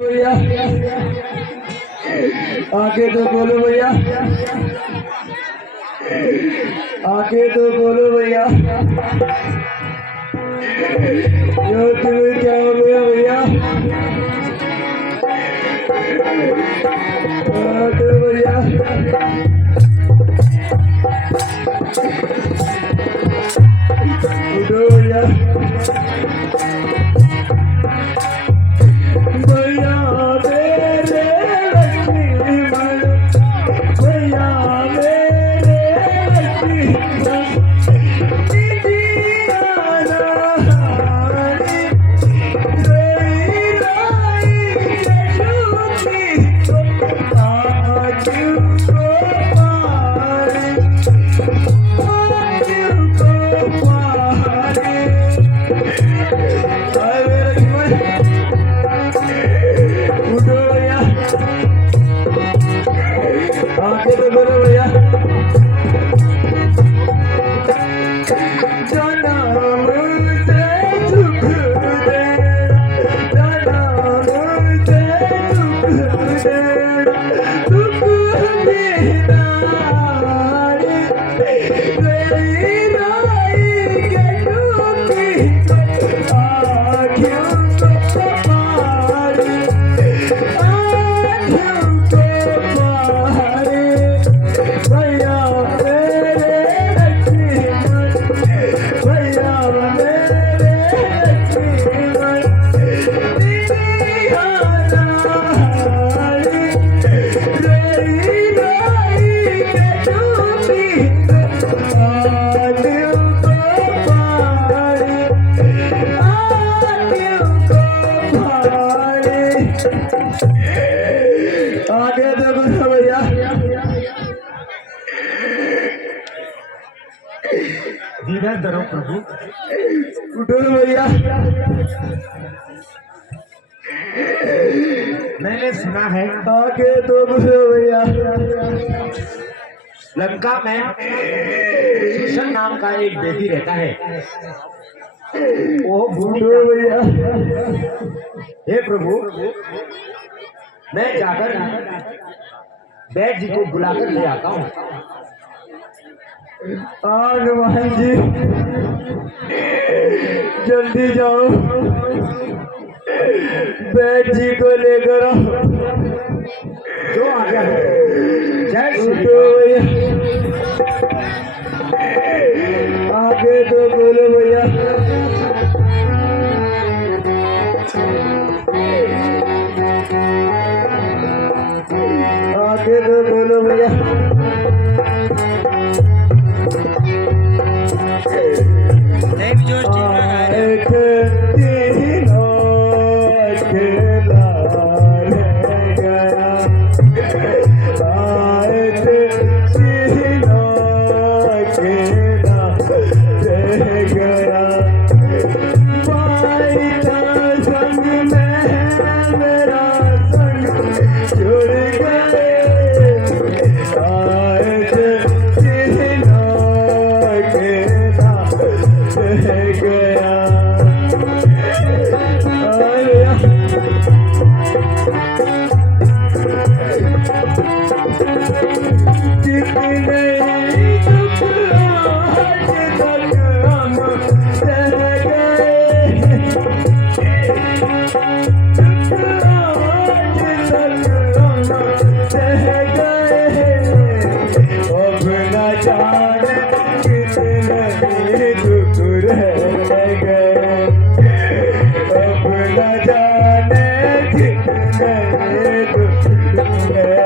भैया आके तो बोलो भैया, आके तो बोलो भैया, यो तुम्हें क्या हो गया भैया? तो भैया उठो भैया, भैया मेरे लक्ष्मण, भैया मेरे लक्ष्मण, दीदी आना हारी, रोई रोई यशोदी को आजू को मारे, आजू को मारे। हाय मेरे लक्ष्मण, उठो भैया, आके तो बोलो भैया, जाना मुझसे दुख दे, जाना मुझसे दुख दे, दुख बिनारी, तेरी राई के डूबी आँखों को मारे, आँखों को मारे, भैया मेरे लक्ष्मण, भैया मेरे लक्ष्मण, दीदी आना हारी, रोई रोई के डूबी आँखों को मारे, आँखों को मारे। आगे देखो भैया, धीरज धरो प्रभु। उठो भैया, मैंने सुना है आगे तो बोलो भैया, लंका में सुषण नाम का एक बेटी रहता है। वो भूमि उठो भैया, हे प्रभु, मैं जाकर बैठ जी को बुलाकर ले आता हूँ। आग मोहन जी जल्दी जाओ, बैठ जी को लेकर आओ। जो आ गया है, जय श्री उठो भैया, आगे तो बोलो भैया, आगे तो बोलो भैया, एक तीनों अकेला रह गया, एक तीनों अकेला रह गया, भाई का संग में मेरा संग जुड़ गए, एक तीनों अकेला रह गया। आया जितने दुख आज तक हम सह गए, दुख आज तक हम सह गए, अब न जाने कितने दुख रह गए, अब न जाने कितने दुख रह